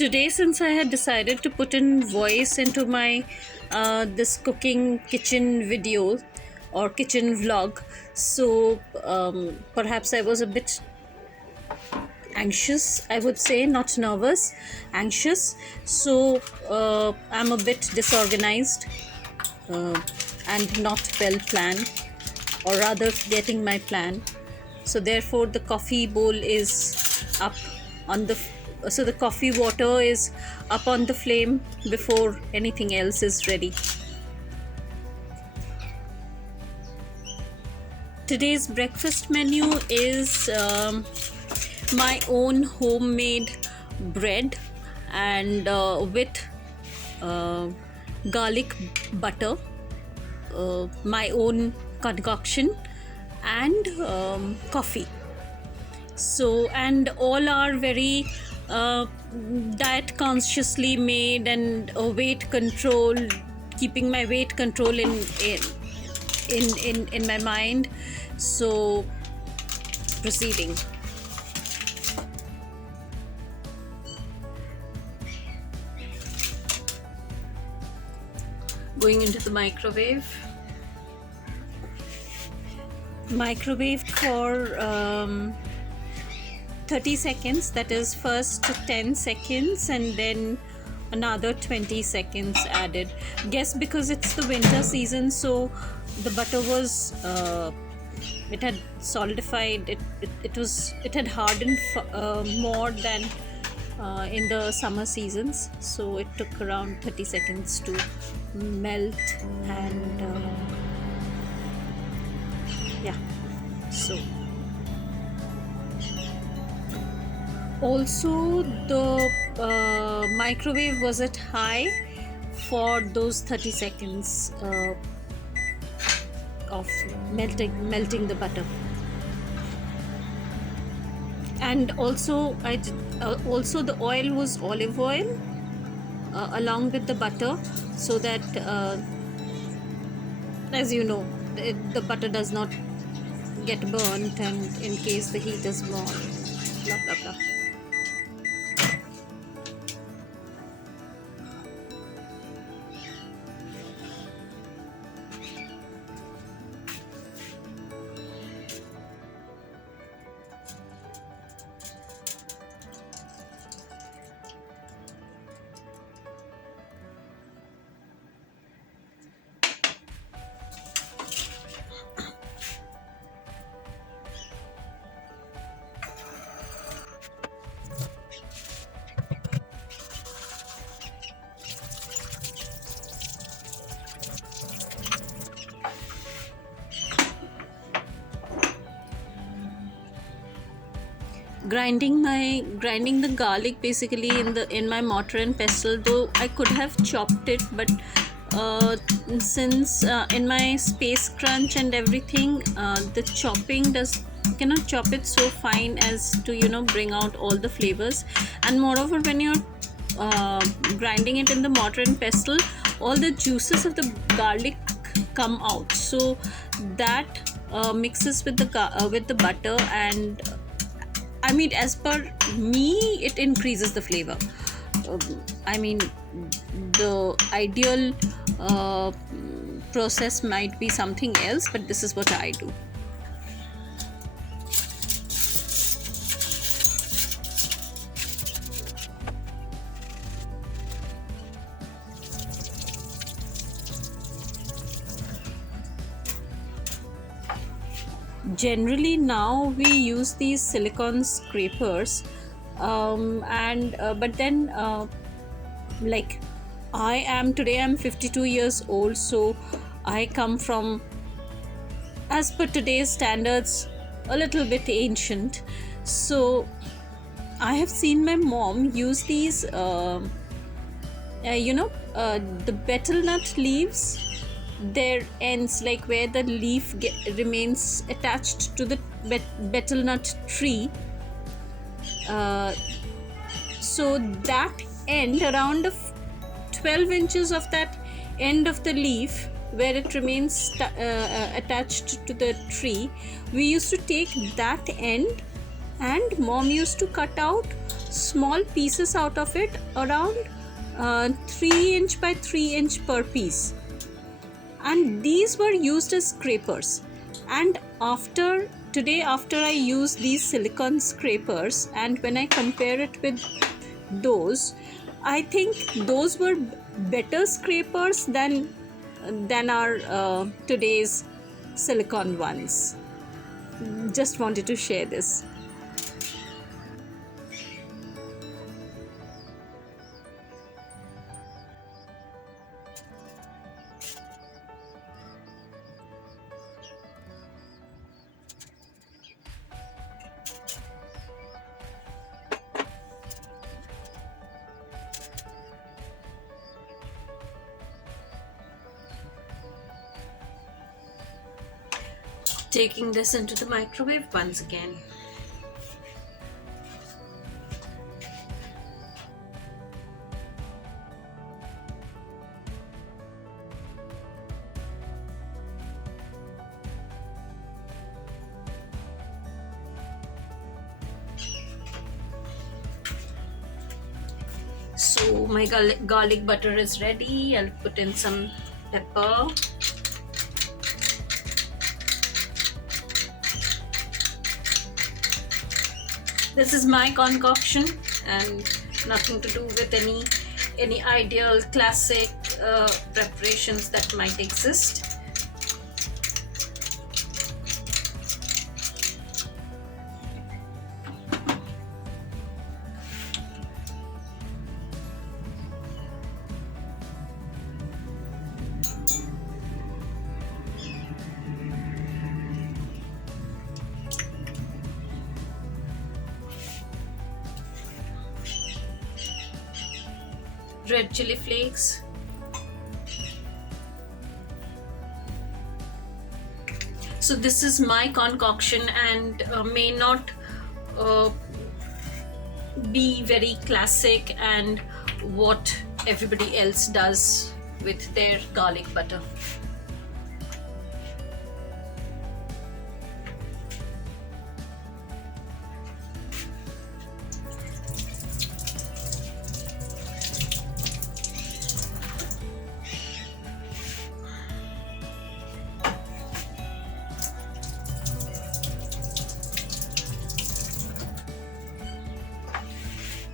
Today, since I had decided to put in voice into my this cooking kitchen video or kitchen vlog, so perhaps I was a bit anxious, I would say, not nervous, anxious. So I'm a bit disorganized uh, and not well planned, or rather forgetting my plan. So therefore the coffee bowl is up on the so the coffee water is up on the flame before anything else is ready. Today's breakfast menu is my own homemade bread and with uh, garlic butter, my own concoction, and coffee. So, and all are very diet consciously made and weight control, keeping my weight control in my mind. So proceeding. Going into the microwave for 30 seconds, that is first 10 seconds and then another 20 seconds added. Guess because it's the winter season, so the butter was it had solidified, it had hardened more than in the summer seasons, so it took around 30 seconds to melt. And yeah, so also the microwave was at high for those 30 seconds of melting the butter. And also also the oil was olive oil along with the butter, so that as you know, the butter does not get burnt, and in case the heat is more, blah blah blah. Grinding the garlic basically in my mortar and pestle, though I could have chopped it, but since in my space crunch and everything, the chopping cannot chop it so fine as to bring out all the flavors. And moreover, when you're grinding it in the mortar and pestle, all the juices of the garlic come out, so that mixes with the butter, and I mean, as per me, it increases the flavor. I mean, the ideal process might be something else, but this is what I do. Generally now we use these silicone scrapers, and but then like I'm 52 years old, so I come from, as per today's standards, a little bit ancient. So I have seen my mom use these the betel nut leaves, their ends, like where the leaf remains attached to the betel nut tree. So that end, around 12 inches of that end of the leaf where it remains attached to the tree, we used to take that end, and mom used to cut out small pieces out of it, around 3 inch by 3 inch per piece, and these were used as scrapers. And after I use these silicone scrapers, and when I compare it with those, I think those were better scrapers than our today's silicone ones. Just wanted to share this. Taking this into the microwave once again. So my garlic butter is ready. I'll put in some pepper. This is my concoction and nothing to do with any ideal classic preparations that might exist. Red chili flakes, so this is my concoction and may not be very classic and what everybody else does with their garlic butter.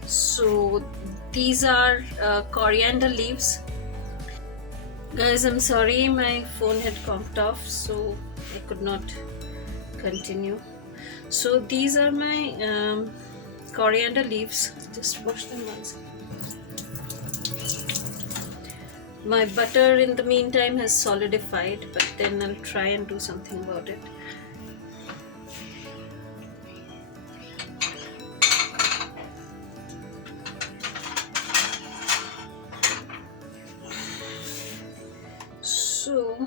So these are coriander leaves. Guys, I'm sorry, my phone had coughed off, so I could not continue. So these are my coriander leaves. Just wash them once. My butter in the meantime has solidified, but then I'll try and do something about it. So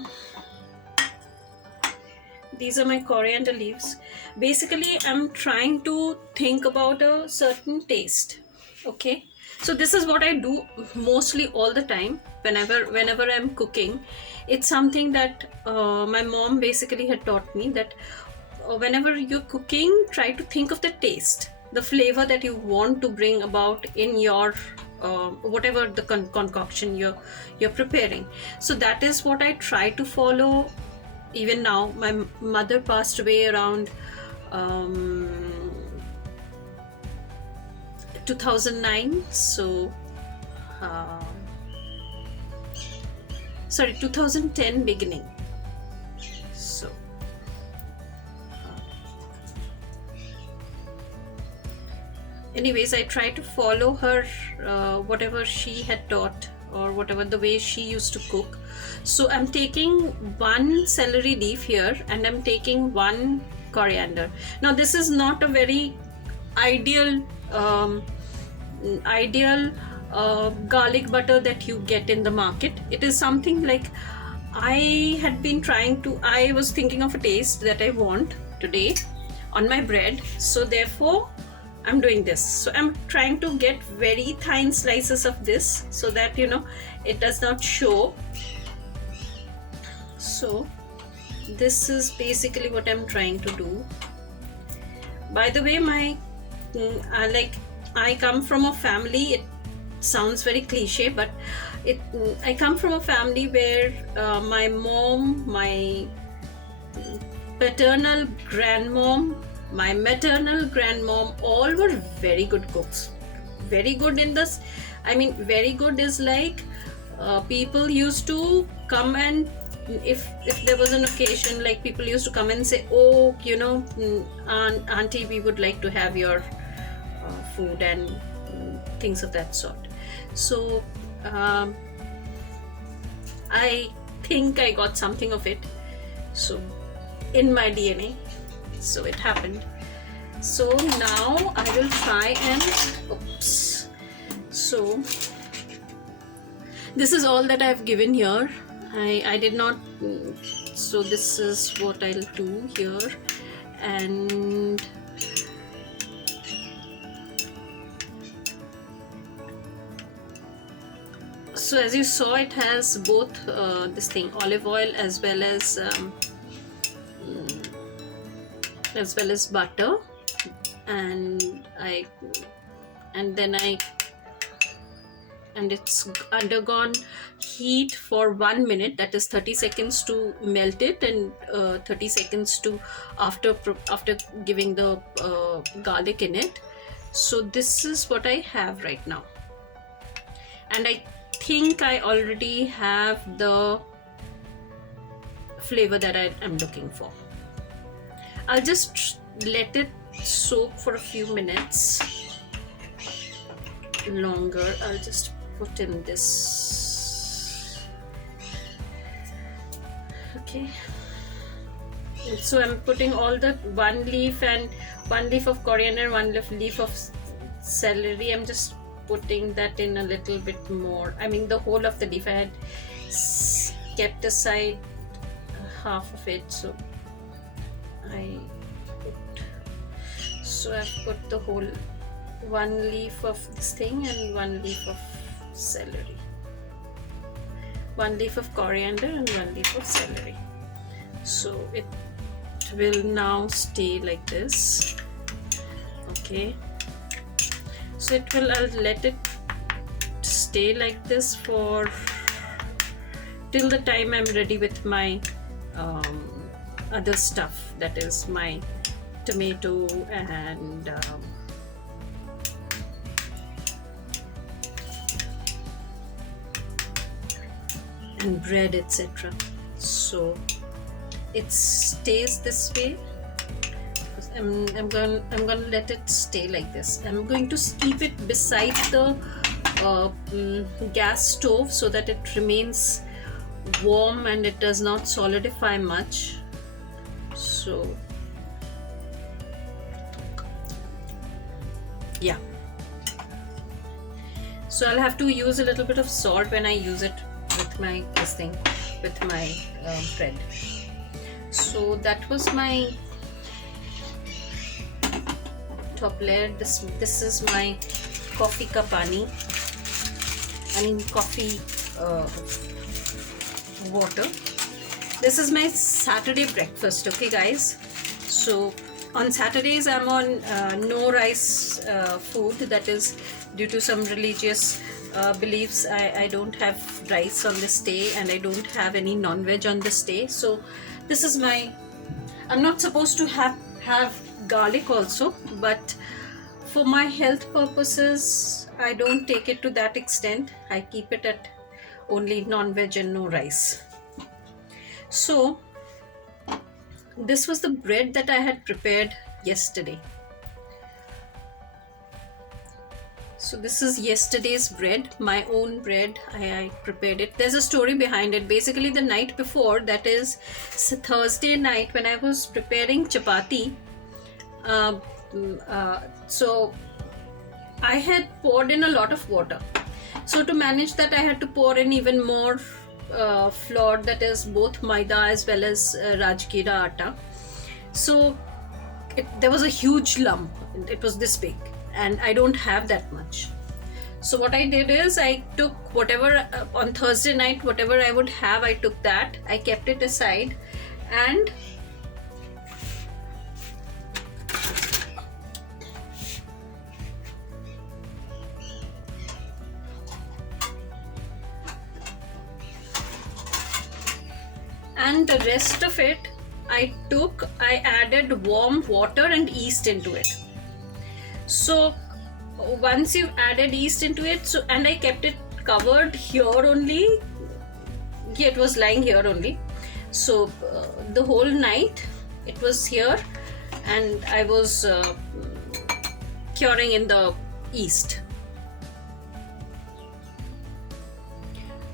these are my coriander leaves. Basically, I'm trying to think about a certain taste. Okay, so this is what I do mostly all the time whenever I'm cooking. It's something that my mom basically had taught me, that whenever you're cooking, try to think of the taste, the flavor that you want to bring about in your whatever the concoction you're preparing. So that is what I try to follow. Even now, my mother passed away around 2009, so sorry, 2010 beginning. So anyways, I try to follow her whatever she had taught, or whatever the way she used to cook. So I'm taking one celery leaf here and I'm taking one coriander. Now this is not a very ideal garlic butter that you get in the market. It is something like I was thinking of a taste that I want today on my bread, so therefore I'm doing this. So I'm trying to get very thin slices of this so that it does not show. So this is basically what I'm trying to do. By the way, I come from a family, it sounds very cliche, but I come from a family where my mom, my paternal grandmom, my maternal grandmom, all were very good cooks. Very good in this, I mean, very good is like people used to come, and if there was an occasion, like people used to come and say, oh, auntie, we would like to have your food, and things of that sort. So I think I got something of it, so in my DNA, so it happened. So now I will try and oops. So this is all that I've given here. I did not, so this is what I'll do here. And so as you saw, it has both this thing, olive oil, as well as butter, and it's undergone heat for 1 minute, that is 30 seconds to melt it, and 30 seconds to after giving the garlic in it. So this is what I have right now, and I think I already have the flavor that I am looking for. I'll just let it soak for a few minutes longer. I'll just put in this. Okay, so I'm putting all the 1 leaf of coriander, 1 leaf of celery. I'm just putting that in a little bit more. I mean, the whole of the leaf. I had kept aside half of it, so I've put the whole 1 leaf of this thing and 1 leaf of celery, 1 leaf of coriander and 1 leaf of celery. So it will now stay like this. Okay, so I'll let it stay like this for till the time I'm ready with my other stuff, that is my tomato and bread, etc. So it stays this way. I'm gonna let it stay like this. I'm going to keep it beside the gas stove so that it remains warm and it does not solidify much. So yeah, so I'll have to use a little bit of salt when I use it with my bread. So that was my top layer. This is my coffee ka pani, coffee water. This is my Saturday breakfast. Okay guys, so on Saturdays I'm on no rice food. That is due to some religious beliefs. I don't have rice on this day, and I don't have any non-veg on this day. So this is I'm not supposed to have garlic also, but for my health purposes I don't take it to that extent. I keep it at only non-veg and no rice. So this was the bread that I had prepared yesterday. So this is yesterday's bread, my own bread. I prepared it. There's a story behind it. Basically the night before, that is Thursday night, when I was preparing chapati, so I had poured in a lot of water. So to manage that, I had to pour in even more flour, that is both maida as well as rajgira atta. So there was a huge lump. It was this big, and I don't have that much. So what I did is I took whatever on Thursday night, whatever I would have, I took that, I kept it aside, and and the rest of it I added warm water and yeast into it. So once you've added yeast into it, so and I kept it covered here only. Yeah, it was lying here only. So the whole night it was here, and I was curing in the yeast.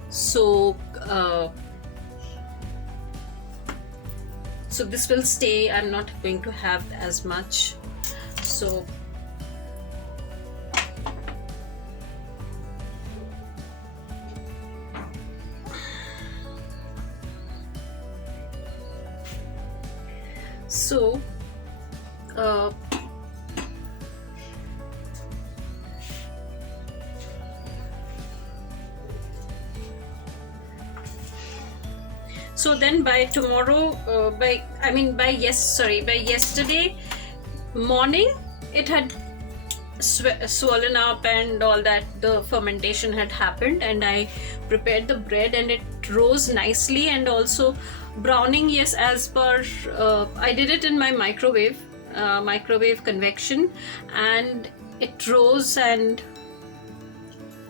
So so this will stay. I'm not going to have as much. So so so then by tomorrow, by yesterday morning, it had swollen up and all that. The fermentation had happened, and I prepared the bread, and it rose nicely. And also browning, yes, as per I did it in my microwave convection, and it rose, and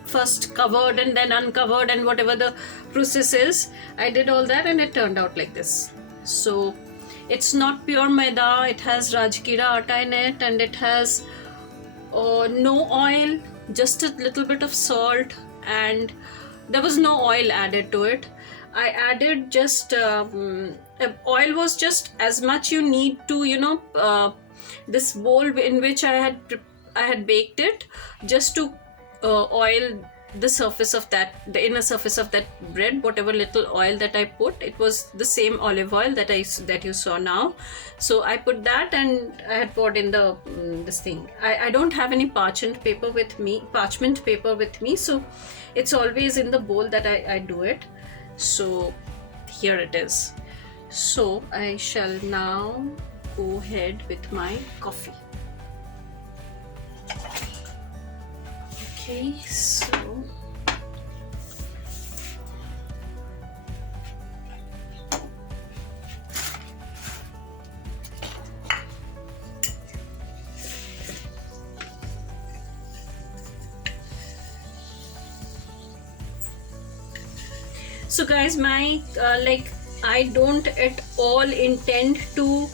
first covered and then uncovered, and whatever the process is, I did all that, and it turned out like this. So it's not pure maida, it has rajgira atta in it, and it has no oil, just a little bit of salt, and there was no oil added to it. I added just oil was just as much you need to this bowl in which I had baked it, just to oil the surface of that, the inner surface of that bread. Whatever little oil that I put, it was the same olive oil that you saw now. So I put that, and I had poured in the this thing. I don't have any parchment paper with me, so it's always in the bowl that I do it. So here it is. So I shall now go ahead with my coffee. Okay, so guys, my I don't at all intend to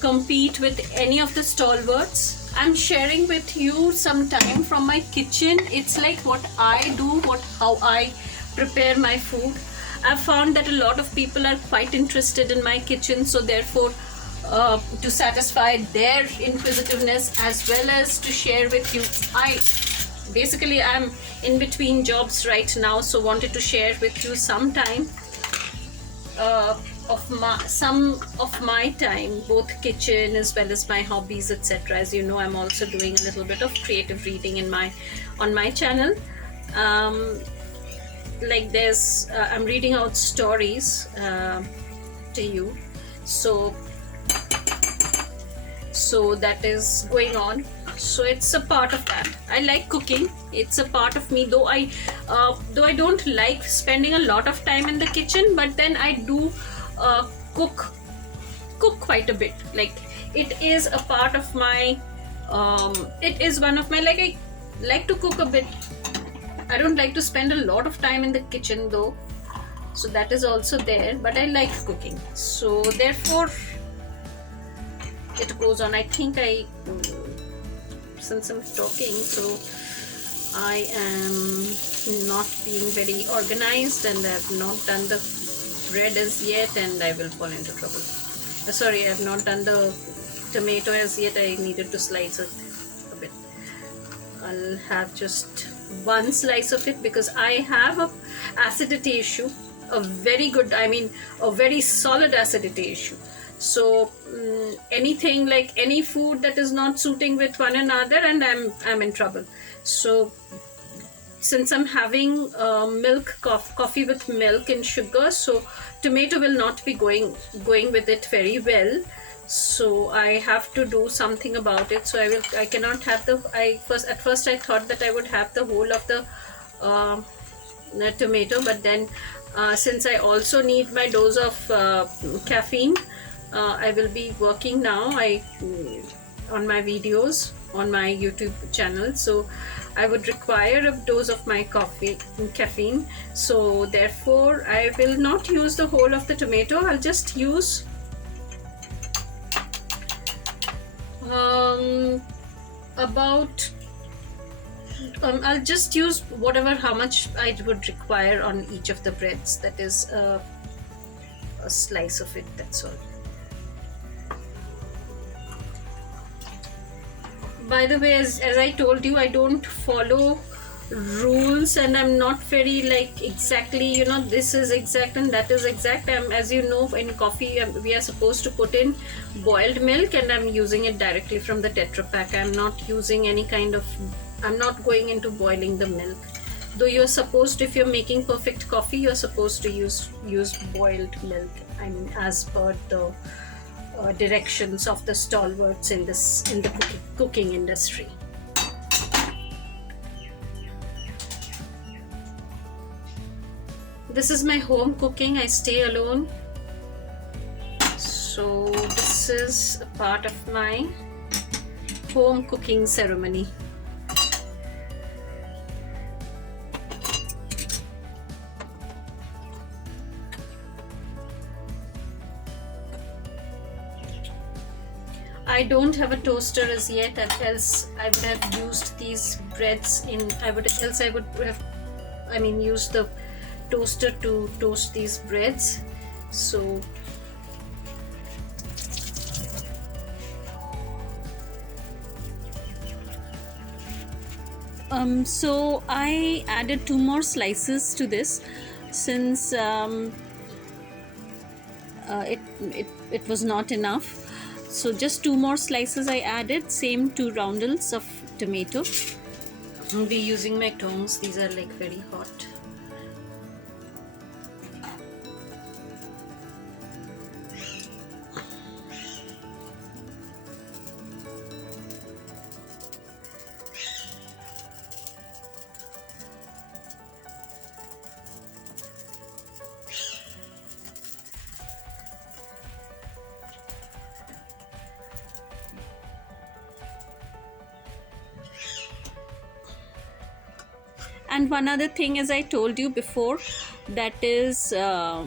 compete with any of the stalwarts. I'm sharing with you some time from my kitchen. It's like what I do, how I prepare my food. I've found that a lot of people are quite interested in my kitchen, so therefore to satisfy their inquisitiveness as well as to share with you, I'm in between jobs right now, so wanted to share with you some time some of my time, both kitchen as well as my hobbies, etc. As you know, I'm also doing a little bit of creative reading on my channel. I'm reading out stories to you, so that is going on. So it's a part of that. I like cooking. It's a part of me, though I don't like spending a lot of time in the kitchen, but then I do cook quite a bit. Like, it is a part of my it is one of my, I like to cook a bit. I don't like to spend a lot of time in the kitchen though, so that is also there, but I like cooking, so therefore it goes on. I think since I'm talking, so I am not being very organized, and I have not done the bread as yet, and I will fall into trouble. Sorry, I have not done the tomato as yet. I needed to slice it a bit. I'll have just one slice of it because I have a acidity issue, a very solid acidity issue. So anything, like any food that is not suiting with one another, and I'm in trouble. So since I'm having coffee with milk and sugar, so tomato will not be going with it very well. So I have to do something about it. So I cannot have at first I thought that I would have the whole of the tomato, but then since I also need my dose of caffeine, I will be working now on my videos on my YouTube channel, so I would require a dose of my caffeine. So therefore I will not use the whole of the tomato. I'll just use about I'll just use how much I would require on each of the breads. That is a slice of it, that's all. By the way, as I told you, I don't follow rules, and I'm not very like exactly, this is exact and that is exact. As you know, in coffee we are supposed to put in boiled milk, and I'm using it directly from the Tetra Pak. I'm not using I'm not going into boiling the milk. Though you're supposed, if you're making perfect coffee, you're supposed to use boiled milk. I mean, as per the directions of the stalwarts in the cooking industry. This is my home cooking. I stay alone, so this is a part of my home cooking ceremony. I don't have a toaster as yet, and else I would have used these breads used the toaster to toast these breads. So so I added 2 more slices to this, since it was not enough. So just 2 more slices I added, same 2 roundels of tomato. I'll be using my tongs. These are like very hot. And one other thing, as I told you before, that is I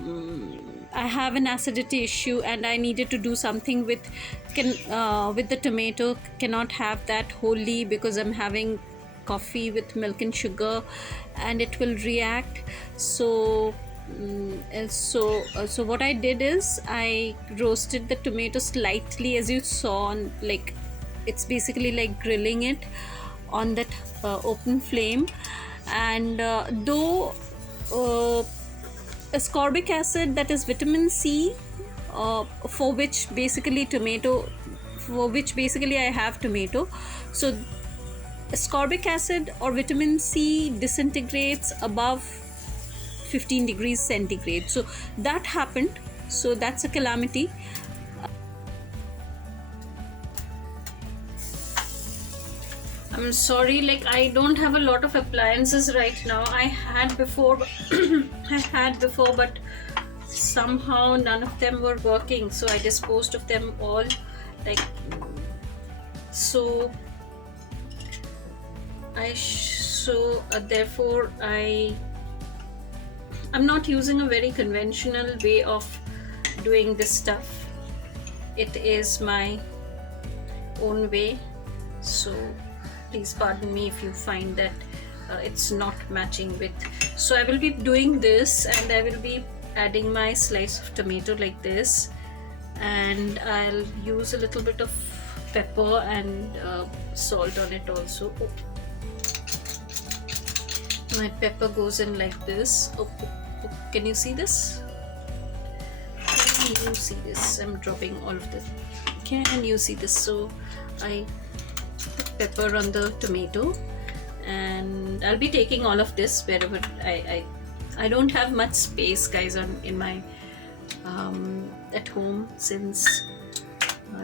have an acidity issue, and I needed to do something with the tomato. Cannot have that wholly because I'm having coffee with milk and sugar, and it will react. So what I did is I roasted the tomato slightly, as you saw, on, like, it's basically like grilling it on that open flame. And though ascorbic acid, that is vitamin C, for which basically I have tomato. So ascorbic acid or vitamin C disintegrates above 15 degrees centigrade. So that happened. So that's a calamity. I'm sorry, like, I don't have a lot of appliances right now. I had before but somehow none of them were working, so I disposed of them all. Therefore I'm not using a very conventional way of doing this stuff. It is my own way, so please pardon me if you find that it's not matching with. So I will be doing this, and I will be adding my slice of tomato like this, and I'll use a little bit of pepper and salt on it also. My pepper goes in like this. Can you see this? Can you see this? I'm dropping all of this. Can you see this? So I put pepper on the tomato, and I'll be taking all of this wherever I don't have much space, guys, in my at home, since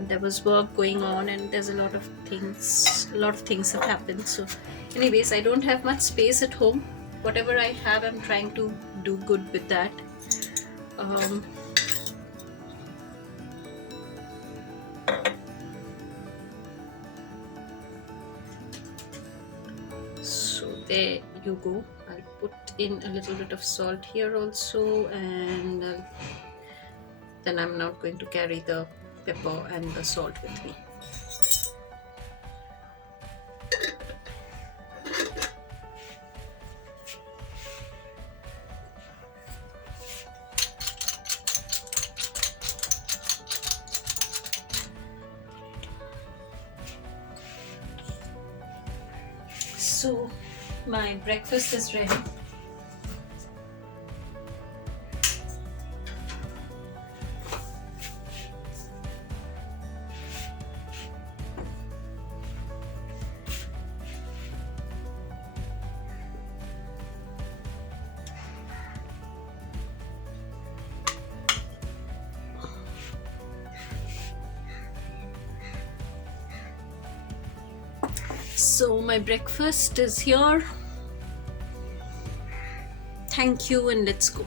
there was work going on, and there's a lot of things have happened. So anyways, I don't have much space at home, whatever I have, I'm trying to do good with that. um, so there you go. I'll put in a little bit of salt here also, and then I'm not going to carry the pepper and the salt with me. So my breakfast is ready. So my breakfast is here. Thank you, and let's go.